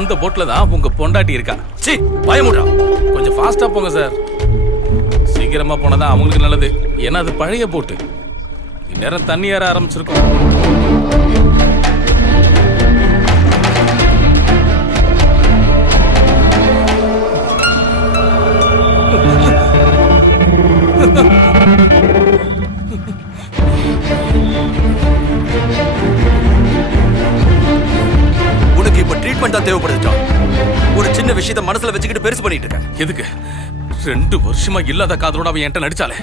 அந்த போட்ல தான் உங்க பொண்டாட்டி இருக்கா. சீ, பயமுடா. கொஞ்சம் ஃபாஸ்டா போங்க சார். சீக்கிரமா போனதான் அவங்களுக்கு நல்லது. ஏன்னா அது பழைய போட்டு. இந்நேரம் தண்ணி ஏற ஆரம்பிச்சிருக்கும். உனக்கு இப்ப ட்ரீட்மெண்ட் தான் தேவைப்படுது. ஒரு சின்ன விஷயத்தை மனசுல வச்சுக்கிட்டு பெருசு பண்ணிட்டு இருக்க. எதுக்கு? 2 வருஷமா இல்லாத காதலோட அவன் என்கிட்ட நடிச்சாலே.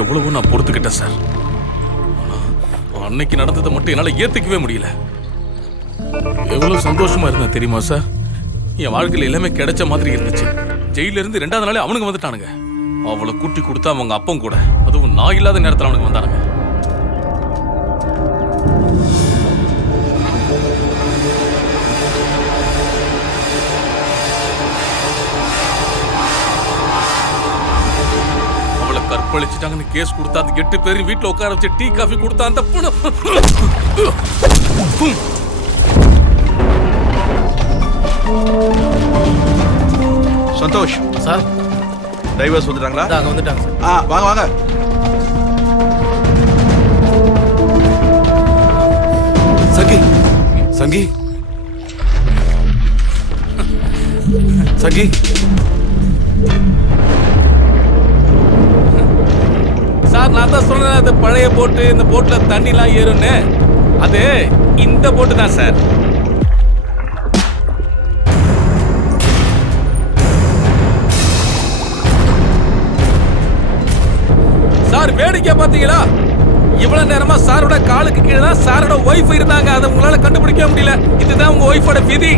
எவ்வளவு நான் பொறுத்துக்கிட்டேன் சார். அன்னைக்கு நடந்ததை மட்டும் என்னால ஏத்துக்கவே முடியல. எவ்வளவு சந்தோஷமா இருந்தேன் தெரியுமா சார்? என் வாழ்க்கையில எல்லாமே கிடைச்ச மாதிரி இருந்துச்சு. ஜெயில இருந்து 2வது நாளே அவனுங்க வந்துட்டானுங்க. அவளை கூட்டி கொடுத்தா அவங்க அப்பன் கூட, அதுவும் நான் இல்லாத நேரத்தில் அவனுக்கு வந்தானுங்க. அவளை கற்பழிச்சிட்டாங்கன்னு கேஸ் கொடுத்தா அது 8 பேர் வீட்டுல உட்கார வச்சு டீ காஃபி கொடுத்தா அந்த பொண்ணு. சந்தோஷ் சார், டைவர்ஸ் வந்துட்டாங்களா? அங்க வந்துட்டாங்க சார். வாங்க வாங்க. சங்கி, சங்கி, சங்கி. சார், நான் தான் சொன்னேன் அது பழைய போட்டு, இந்த போட்ல தண்ணிலாம் ஏறும்னு. அது இந்த போட்டு தான் சார். சார், வேடிக்கை பாத்தீங்களா? இவ்வளவு நேரமா சாரோட காலுக்கு கீழே தான் சாரோட ஒய்ஃப் இருந்தாங்க. அதை உங்களால கண்டுபிடிக்க முடியல. இதுதான் உங்க ஒய்ஃபோட விதி.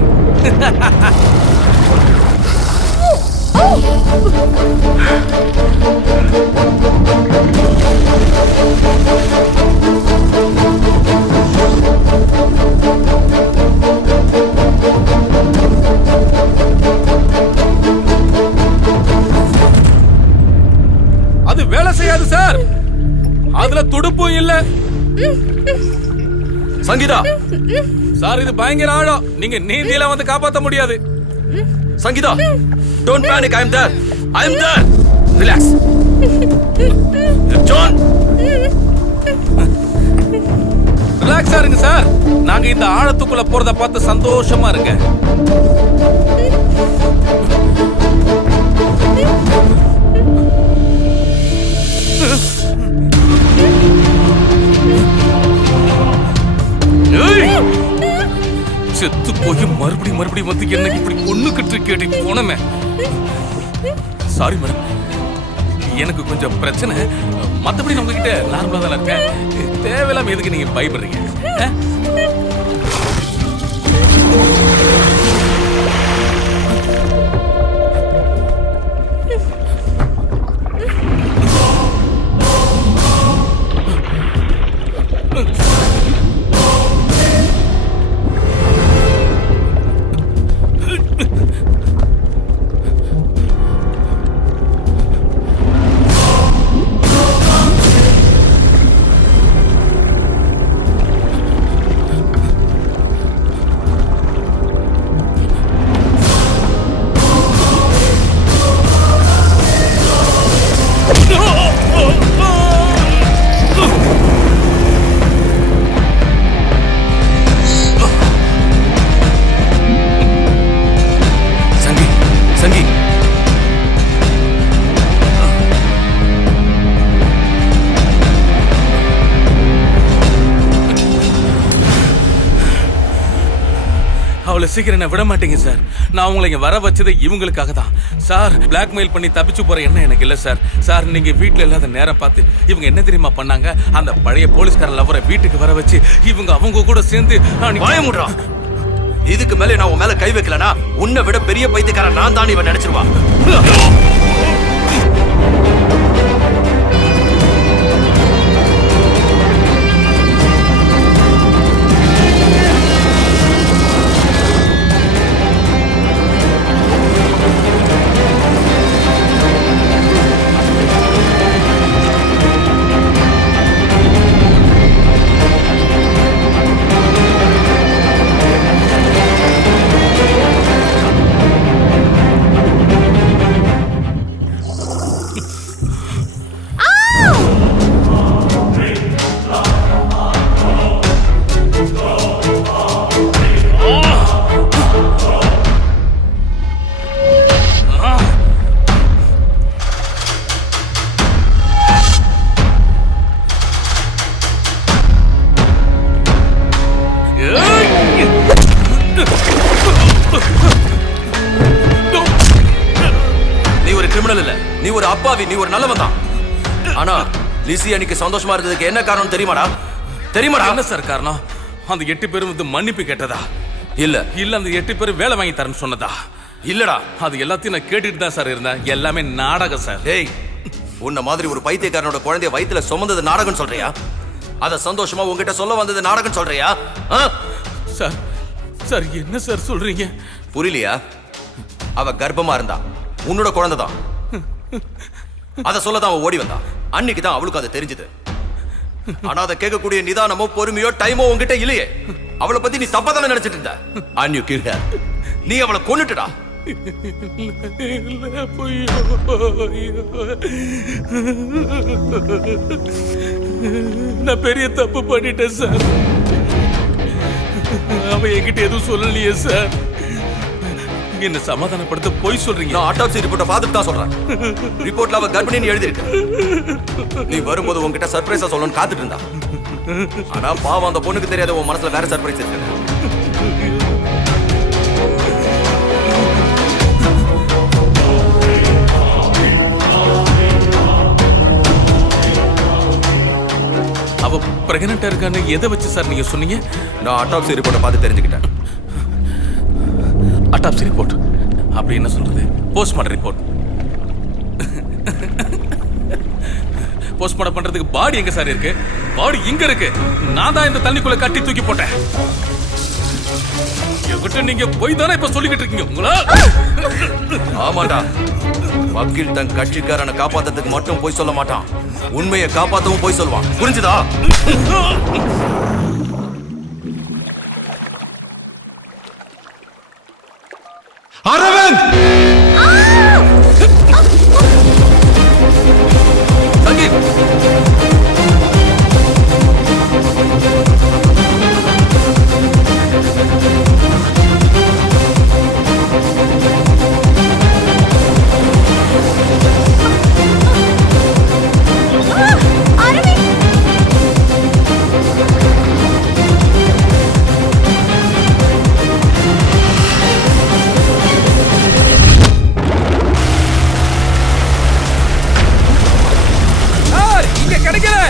அது வேலை செய்யாது சார். அதுல துடுப்பும் இல்ல. சங்கீதா சார், இது பயங்கர ஆழம். நீங்க நீந்தியில வந்து காப்பாற்ற முடியாது. Sangeetha, don't panic. I am there. I am there. Relax. John. ரிலாக்ஸா இருங்க சார். நாங்க இந்த ஆழத்துக்குள்ள போறத பார்த்து சந்தோஷமா இருங்க. செத்து போய் மறுபடியும் வந்து என்ன இப்படி ஒண்ணுக்கிட்டு கேட்டு போனமே. சாரி மேடம், எனக்கு கொஞ்சம் பிரச்சனை. மத்தபடி நான் உங்ககிட்ட நார்மலா தான் இருக்கேன். தேவையில்லாம எதுக்கு நீங்க பயப்படுறீங்க? அவளை சீக்கிரம் என்ன விட மாட்டேங்க சார். நான் உங்களை இங்க வர வச்சது இவங்களுக்காக தான் சார். பிளாக்மெயில் பண்ணி தப்பிச்சு போற எண்ணம் எனக்கு இல்ல சார். சார், நீங்க வீட்டுல இல்லாத நேரம் பார்த்து இவங்க என்ன தெரியுமா பண்ணாங்க? அந்த பழைய போலீஸ்கார லவரை வீட்டுக்கு வர வச்சு இவங்க அவங்க கூட சேர்ந்து பயமுடுறான். இதுக்கு மேல நான் உன் மேல கை வைக்கலனா உன்னை விட பெரிய பைத்தியக்காரன் நான் தான் இவன் நினைச்சிருவான். கிரிமினல் இல்ல, நீ ஒரு அப்பாவி, நீ ஒரு நல்லவன் தான். ஆனா லிசி அன்னைக்கு சந்தோஷமா இருந்ததுக்கு என்ன காரணம் தெரியுமாடா? தெரியுமாடா? என்ன சார் காரணம்? அந்த 8 பேரும் வந்து மன்னிப்பு கேட்டதா? இல்ல இல்ல அந்த 8 பேரும் வேலை வாங்கி தரேன்னு சொன்னதா? இல்லடா. அது எல்லாத்தையும் நான் கேட்டுட்டு தான் சார் இருந்தேன். எல்லாமே நாடகம் சார். டேய், உன்ன மாதிரி ஒரு பைத்தியக்காரனோட குழந்தைய வயித்துல சுமந்தது நாடகம் சொல்றியா? அத சந்தோஷமா உன்கிட்ட சொல்ல வந்தது நாடகம் சொல்றியா? சார் சார் என்ன சார் சொல்றீங்க? புரியலையா? அவ கர்ப்பமா இருந்தா, உன்னோட குழந்தை தான். அத சொல்லதான் அவ ஓடி வந்தா. அன்னைக்கு தான் அவளுக்கு அது தெரிஞ்சது. ஆனா அதை கேட்கக்கூடிய நிதானமோ பொறுமையோ டைமோ உன்கிட்ட இல்லையே. அவளை பத்தி நீ தப்பா தானே நினைச்சிட்டு இருந்த. And you killed her. நீ அவளை கொன்னுட்டடா. நான் பெரிய தப்பு பண்ணிட்டேன் சார். அவ என்கிட்ட எதுவும் சொல்லலையே சார். என்ன சமாதானப்படுத்த போய் சொல்றீங்க. நான் ஆட்டோப்சி ரிப்போர்ட்டை பார்த்துட்டு தான் சொல்றேன். ரிப்போர்ட்ல அவ கர்ப்பிணின்னு எழுதிருக்கு. நீ வரும்போது உன்கிட்ட சர்ப்ரைஸா சொல்லணும்னு காத்துட்டு இருந்தா. ஆனா பாவம் அந்த பொண்ணுக்கு தெரியாத உன் மனசுல வேற சர்ப்ரைஸ் இருக்கு. அவ பிரெக்னெண்டா இருக்கான்னு எதை வச்சு சார் நீங்க சொன்னீங்க? நான் ஆட்டோப்சி ரிப்போர்ட்டை பார்த்து தெரிஞ்சுக்கிட்டேன். அட்டாப்சி ரிப்போர்ட் அப்படி என்ன சொல்றது? Post-mortem report. போஸ்ட்மார்டம் பண்றதுக்கு பாடி எங்க சார் இருக்கு? பாடி இங்க இருக்கு. நான் தான் இந்த தண்ணிக்குள்ள கட்டி தூக்கி போட்டேன். என்கிட்ட நீங்க போய் தானே இப்ப சொல்லிக்கிட்டு இருக்கீங்க உங்களா? ஆமாடா, வக்கீல் தன் கட்சிக்காரனை காப்பாத்துறதுக்கு மட்டும் போய் சொல்ல மாட்டான், உண்மையை காப்பாத்தவும் போய் சொல்லுவான். புரிஞ்சுதா? அரவிந்த்! சங்கீத்! இங்க கிடைக்கல.